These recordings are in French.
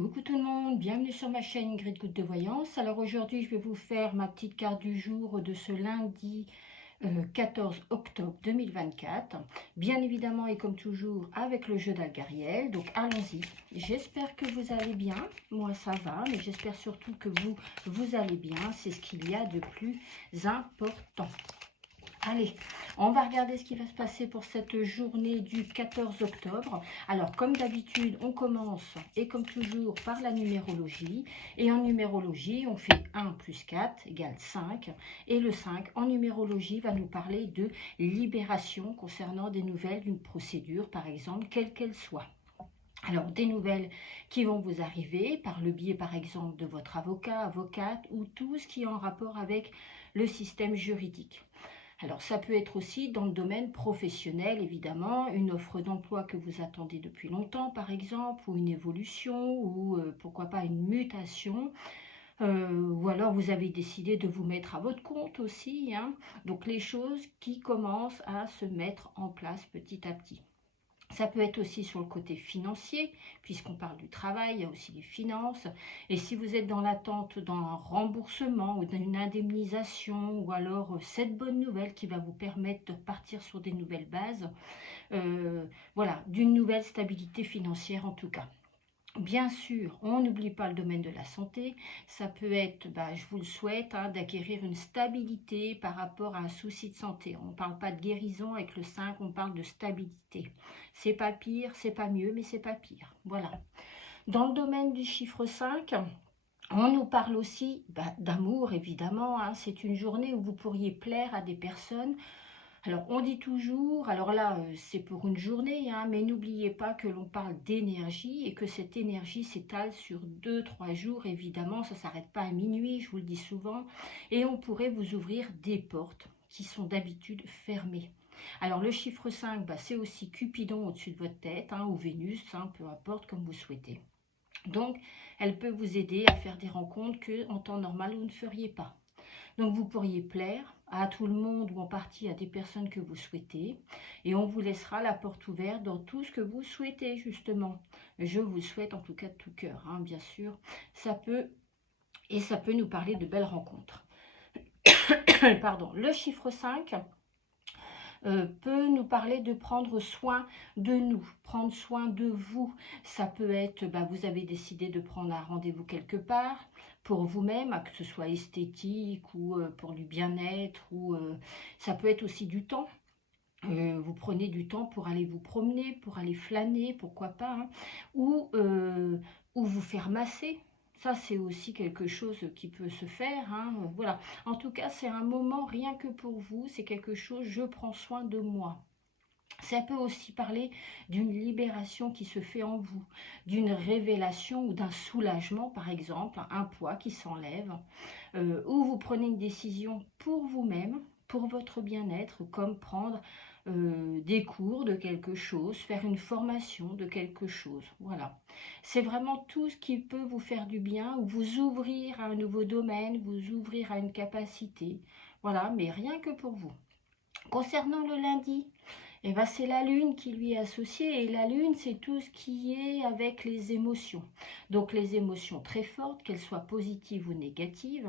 Coucou tout le monde, bienvenue sur ma chaîne Ingrid Goutte de Voyance. Alors aujourd'hui je vais vous faire ma petite carte du jour de ce lundi 14 octobre 2024. Bien évidemment et comme toujours avec le jeu d'Algariel, donc allons-y. J'espère que vous allez bien, moi ça va, mais j'espère surtout que vous allez bien, c'est ce qu'il y a de plus important. Allez, on va regarder ce qui va se passer pour cette journée du 14 octobre. Alors, comme d'habitude, on commence, et comme toujours, par la numérologie. Et en numérologie, on fait 1 plus 4 égale 5. Et le 5, en numérologie, va nous parler de libération concernant des nouvelles d'une procédure, par exemple, quelle qu'elle soit. Alors, des nouvelles qui vont vous arriver par le biais, par exemple, de votre avocat, avocate, ou tout ce qui est en rapport avec le système juridique. Alors, ça peut être aussi dans le domaine professionnel, évidemment, une offre d'emploi que vous attendez depuis longtemps, par exemple, ou une évolution, ou pourquoi pas une mutation, ou alors vous avez décidé de vous mettre à votre compte aussi, hein. Donc, les choses qui commencent à se mettre en place petit à petit. Ça peut être aussi sur le côté financier, puisqu'on parle du travail, il y a aussi les finances. Et si vous êtes dans l'attente d'un remboursement ou d'une indemnisation, ou alors cette bonne nouvelle qui va vous permettre de partir sur des nouvelles bases, voilà, d'une nouvelle stabilité financière en tout cas. Bien sûr, on n'oublie pas le domaine de la santé. Ça peut être, je vous le souhaite, hein, d'acquérir une stabilité par rapport à un souci de santé. On ne parle pas de guérison avec le 5, on parle de stabilité. C'est pas pire, c'est pas mieux, mais c'est pas pire. Voilà. Dans le domaine du chiffre 5, on nous parle aussi d'amour, évidemment, hein. C'est une journée où vous pourriez plaire à des personnes. Alors, on dit toujours, alors là, c'est pour une journée, hein, mais n'oubliez pas que l'on parle d'énergie et que cette énergie s'étale sur 2-3 jours, évidemment, ça ne s'arrête pas à minuit, je vous le dis souvent, et on pourrait vous ouvrir des portes qui sont d'habitude fermées. Alors, le chiffre 5, c'est aussi Cupidon au-dessus de votre tête, hein, ou Vénus, hein, peu importe, comme vous souhaitez. Donc, elle peut vous aider à faire des rencontres que en temps normal, vous ne feriez pas. Donc vous pourriez plaire à tout le monde ou en partie à des personnes que vous souhaitez. Et on vous laissera la porte ouverte dans tout ce que vous souhaitez justement. Je vous souhaite en tout cas de tout cœur, hein, bien sûr. Ça peut nous parler de belles rencontres. Pardon. Le chiffre 5 peut nous parler de prendre soin de nous, prendre soin de vous. Ça peut être, vous avez décidé de prendre un rendez-vous quelque part pour vous-même, que ce soit esthétique ou pour du bien-être, ou ça peut être aussi du temps. Vous prenez du temps pour aller vous promener, pour aller flâner, pourquoi pas, hein, ou vous faire masser. Ça, c'est aussi quelque chose qui peut se faire, hein, voilà. En tout cas, c'est un moment rien que pour vous. C'est quelque chose, je prends soin de moi. Ça peut aussi parler d'une libération qui se fait en vous, d'une révélation ou d'un soulagement, par exemple, un poids qui s'enlève, ou vous prenez une décision pour vous-même, pour votre bien-être, comme prendre des cours de quelque chose, faire une formation de quelque chose. Voilà. C'est vraiment tout ce qui peut vous faire du bien, ou vous ouvrir à un nouveau domaine, vous ouvrir à une capacité. Voilà, mais rien que pour vous. Concernant le lundi, c'est la lune qui lui est associée, et la lune, c'est tout ce qui est avec les émotions. Donc les émotions très fortes, qu'elles soient positives ou négatives,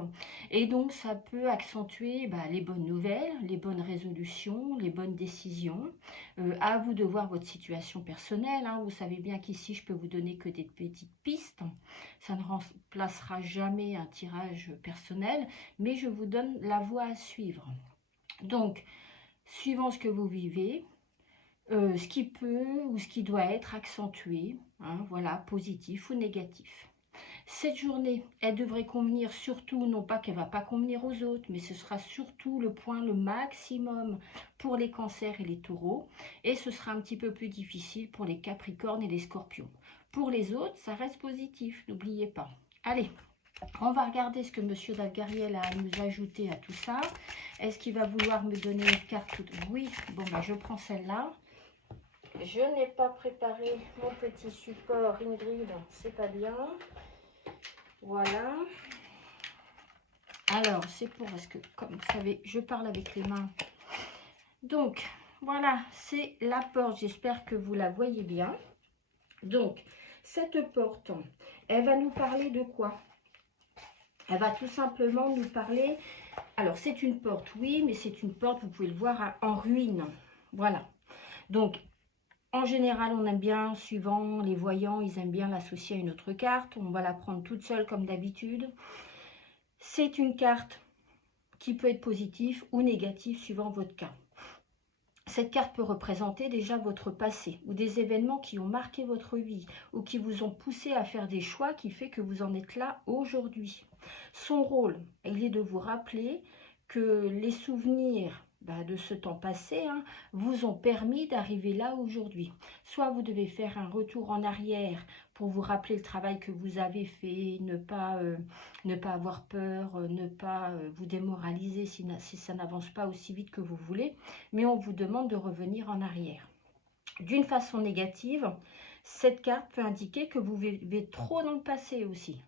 et donc ça peut accentuer les bonnes nouvelles, les bonnes résolutions, les bonnes décisions. À vous de voir votre situation personnelle, hein. Vous savez bien qu'ici, je peux vous donner que des petites pistes. Ça ne remplacera jamais un tirage personnel, mais je vous donne la voie à suivre. Donc, suivant ce que vous vivez, ce qui peut ou ce qui doit être accentué, hein, voilà, positif ou négatif. Cette journée, elle devrait convenir surtout, non pas qu'elle ne va pas convenir aux autres, mais ce sera surtout le point le maximum pour les cancers et les taureaux, et ce sera un petit peu plus difficile pour les capricornes et les scorpions. Pour les autres, ça reste positif, n'oubliez pas. Allez, on va regarder ce que Monsieur Dalgariel a à nous ajouter à tout ça. Est-ce qu'il va vouloir me donner une carte? Oui, bon, je prends celle-là. Je n'ai pas préparé mon petit support Ingrid, c'est pas bien. Voilà. Alors, c'est parce que, comme vous savez, je parle avec les mains. Donc, voilà, c'est la porte. J'espère que vous la voyez bien. Donc, Cette porte, elle va nous parler de quoi? Elle va tout simplement nous parler... Alors, c'est une porte, oui, mais c'est une porte, vous pouvez le voir, en ruine. Voilà. Donc, en général, on aime bien, suivant les voyants, ils aiment bien l'associer à une autre carte. On va la prendre toute seule comme d'habitude. C'est une carte qui peut être positive ou négative suivant votre cas. Cette carte peut représenter déjà votre passé ou des événements qui ont marqué votre vie ou qui vous ont poussé à faire des choix qui fait que vous en êtes là aujourd'hui. Son rôle, il est de vous rappeler que les souvenirs de ce temps passé vous ont permis d'arriver là aujourd'hui. Soit vous devez faire un retour en arrière pour vous rappeler le travail que vous avez fait, ne pas avoir peur, ne pas vous démoraliser si ça n'avance pas aussi vite que vous voulez, mais on vous demande de revenir en arrière. D'une façon négative, cette carte peut indiquer que vous vivez trop dans le passé aussi.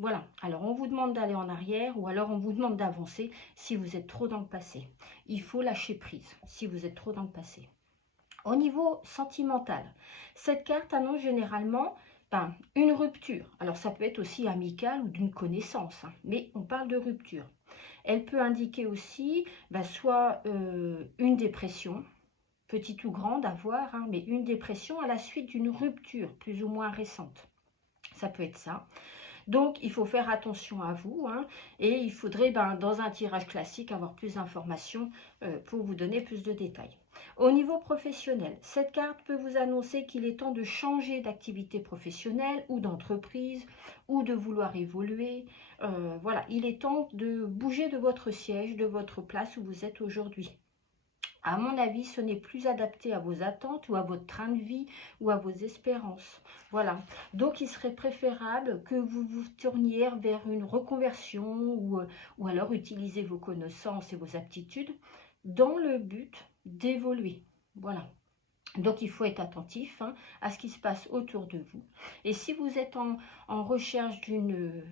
Voilà, alors on vous demande d'aller en arrière ou alors on vous demande d'avancer si vous êtes trop dans le passé. Il faut lâcher prise si vous êtes trop dans le passé. Au niveau sentimental, cette carte annonce généralement une rupture. Alors ça peut être aussi amical ou d'une connaissance, mais on parle de rupture. Elle peut indiquer aussi soit une dépression, petite ou grande à voir, mais une dépression à la suite d'une rupture plus ou moins récente. Ça peut être ça. Donc, il faut faire attention à vous et il faudrait, dans un tirage classique, avoir plus d'informations pour vous donner plus de détails. Au niveau professionnel, cette carte peut vous annoncer qu'il est temps de changer d'activité professionnelle ou d'entreprise ou de vouloir évoluer. Voilà, il est temps de bouger de votre siège, de votre place où vous êtes aujourd'hui. À mon avis, ce n'est plus adapté à vos attentes ou à votre train de vie ou à vos espérances. Voilà. Donc, il serait préférable que vous vous tourniez vers une reconversion ou alors utiliser vos connaissances et vos aptitudes dans le but d'évoluer. Voilà. Donc, il faut être attentif à ce qui se passe autour de vous. Et si vous êtes en recherche d'une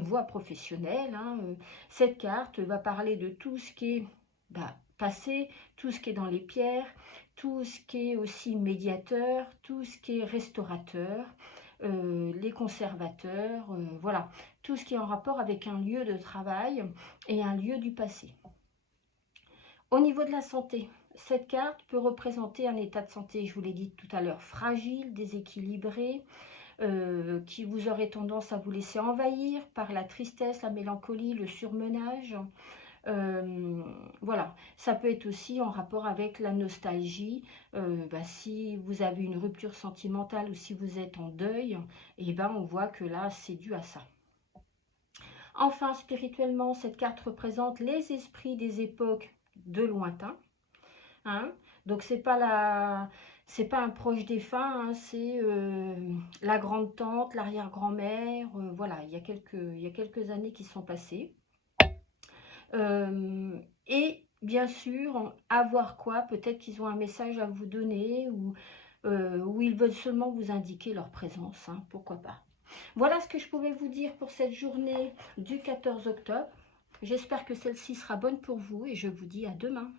voie professionnelle, cette carte va parler de tout ce qui est passé, tout ce qui est dans les pierres, tout ce qui est aussi médiateur, tout ce qui est restaurateur, les conservateurs, voilà, tout ce qui est en rapport avec un lieu de travail et un lieu du passé. Au niveau de la santé, cette carte peut représenter un état de santé, je vous l'ai dit tout à l'heure, fragile, déséquilibré, qui vous aurait tendance à vous laisser envahir par la tristesse, la mélancolie, le surmenage. Voilà, ça peut être aussi en rapport avec la nostalgie. Si vous avez une rupture sentimentale ou si vous êtes en deuil, on voit que là, c'est dû à ça. Enfin, spirituellement, cette carte représente les esprits des époques de lointain. Donc, c'est pas un proche défunt, c'est la grande-tante, l'arrière-grand-mère. Voilà, il y a quelques années qui sont passées. Et bien sûr, avoir quoi? Peut-être qu'ils ont un message à vous donner ou ils veulent seulement vous indiquer leur présence, pourquoi pas. Voilà ce que je pouvais vous dire pour cette journée du 14 octobre. J'espère que celle-ci sera bonne pour vous et je vous dis à demain.